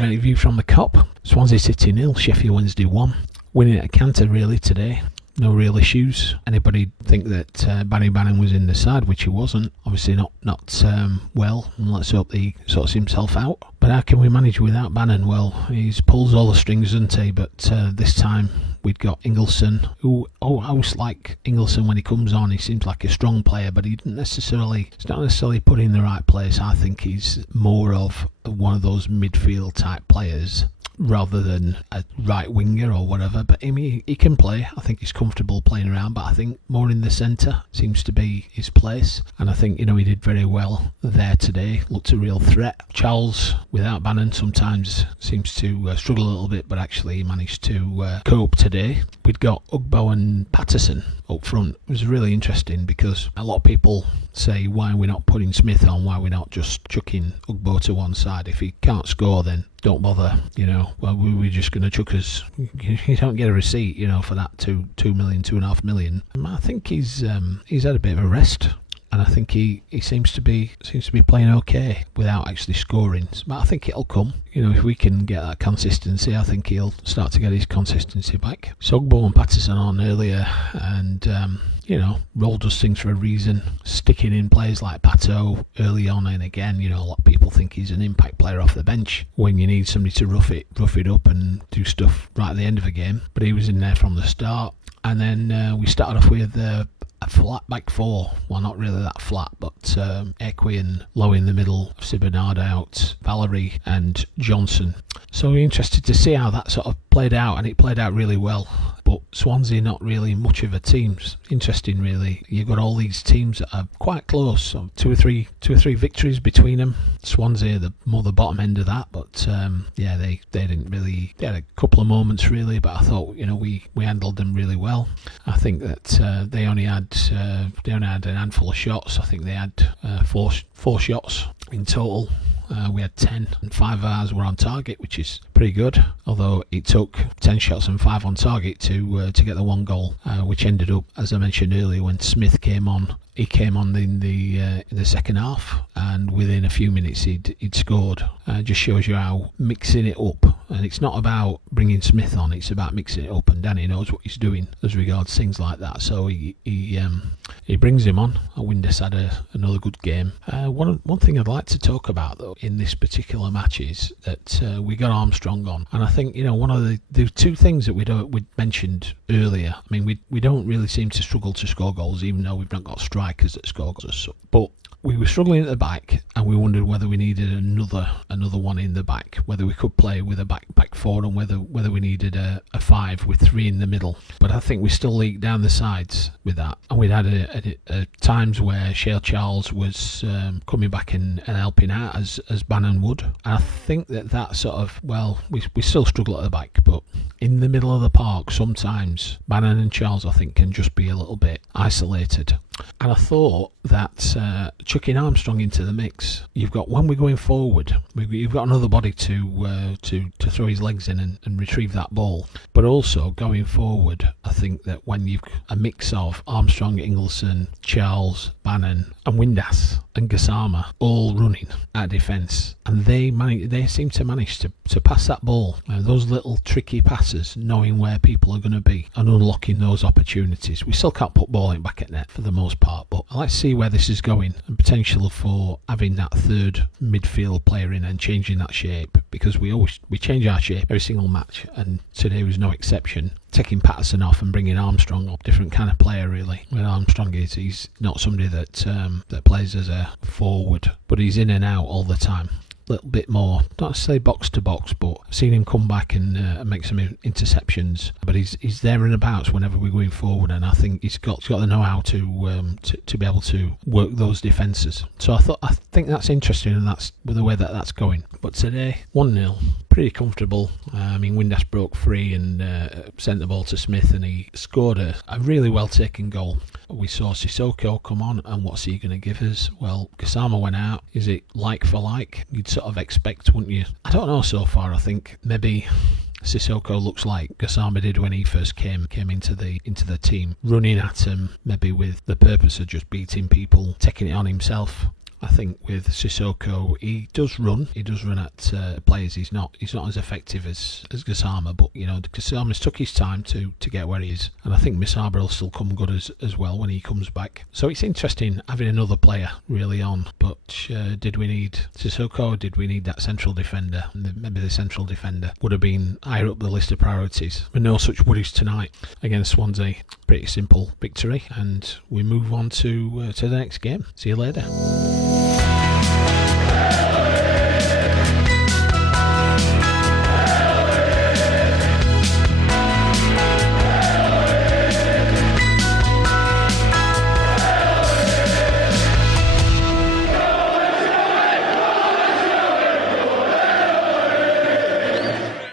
fragmented view from the Cop. Swansea City 0, Sheffield Wednesday 1. Winning at canter really today. No real issues. Anybody think that Bannan was in the side, which he wasn't. Obviously not well, and let's hope he sorts himself out. But how can we manage without Bannan? Well, he pulls all the strings, doesn't he? But this time we'd got Ingleson, who I always like Ingleson when he comes on. He seems like a strong player, but he's not necessarily put in the right place. I think he's more of one of those midfield type players rather than a right winger or whatever. But I mean, he can play. I think he's comfortable playing around, but I think more in the centre seems to be his place. And I think, he did very well there today. Looked a real threat. Charles, without Bannan, sometimes seems to struggle a little bit, but actually he managed to cope today. We'd got Ugbo and Patterson up front. It was really interesting because a lot of people say, why are we not putting Smith on? Why are we not just chucking Ugbo to one side? If he can't score, then don't bother, well, we're just going to chuck us. You don't get a receipt, for that 2 million, 2.5 million. I think he's had a bit of a rest, and I think he seems to be playing okay without actually scoring. But I think it'll come. If we can get that consistency, I think he'll start to get his consistency back. Sogbo and Patterson on earlier, and Rohl does things for a reason, sticking in players like Pato early on, and again, a lot of people think he's an impact player off the bench when you need somebody to rough it up and do stuff right at the end of a game. But he was in there from the start, and then we started off with a flat back four. Well, not really that flat, but Equi and Lowe in the middle, Sibernard out, Valerie and Johnson. So we're interested to see how that sort of played out, and it played out really well. But Swansea not really much of a team. Interesting, really. You've got all these teams that are quite close. So two or three victories between them. Swansea, the bottom end of that, but they didn't really. They had a couple of moments really, but I thought we handled them really well. I think that they only had a handful of shots. I think they had four shots in total. We had 10 and 5 of ours were on target, which is pretty good, although it took 10 shots and 5 on target to get the one goal, which ended up, as I mentioned earlier, when Smith came on. He came on in the second half, and within a few minutes he'd scored. Just shows you how mixing it up, and it's not about bringing Smith on, it's about mixing it up, and Danny knows what he's doing as regards things like that. So he brings him on. Windus had another good game. One thing I'd like to talk about though in this particular match is that we got Armstrong on, and I think one of the two things that we mentioned earlier. I mean, we don't really seem to struggle to score goals, even though we've not got strikers that score goals. But we were struggling at the back, and we wondered whether we needed another one in the back, whether we could play with a back four, and whether we needed a 5 with 3 in the middle. But I think we still leaked down the sides with that, and we'd had times where Shale Charles was coming back and helping out as Bannan would. And I think that sort of, we still struggle at the back, but in the middle of the park sometimes Bannan and Charles, I think, can just be a little bit isolated. And I thought that chucking Armstrong into the mix, when we're going forward, you've got another body to throw his legs in and retrieve that ball. But also going forward, I think that when you've a mix of Armstrong, Ingleson, Charles, Bannan and Windass and Gassama all running at defence, and they seem to manage to pass that ball, those little tricky passes, knowing where people are going to be and unlocking those opportunities. We still can't put ball in back at net for the most part, but I like to see where this is going and potential for having that third midfield player in and changing that shape, because we change our shape every single match, and today was no exception. Taking Patterson off and bringing Armstrong up, different kind of player really. When Armstrong he's not somebody that plays as a forward, but he's in and out all the time. Little bit more, not to say box to box, but I've seen him come back and make some interceptions. But he's there and abouts whenever we're going forward, and I think he's got the know-how to be able to work those defences. So I think that's interesting, and that's the way that's going. But today 1-0, pretty comfortable. I mean, Windass broke free and sent the ball to Smith, and he scored a really well taken goal. We saw Sissoko come on, and what's he going to give us? Well, Gassama went out. Is it like for like? You'd sort of expect, wouldn't you? I don't know so far. I think maybe Sissoko looks like Gassama did when he first came into the team, running at him, maybe with the purpose of just beating people, taking it on himself. I think with Sissoko, he does run at players. He's not as effective as Gassama, but Gassama's took his time to get where he is, and I think Misaba will still come good as well when he comes back. So it's interesting having another player really on, but did we need Sissoko, or did we need that central defender? Maybe the central defender would have been higher up the list of priorities, but no such worries tonight against Swansea. Pretty simple victory, and we move on to the next game. See you later.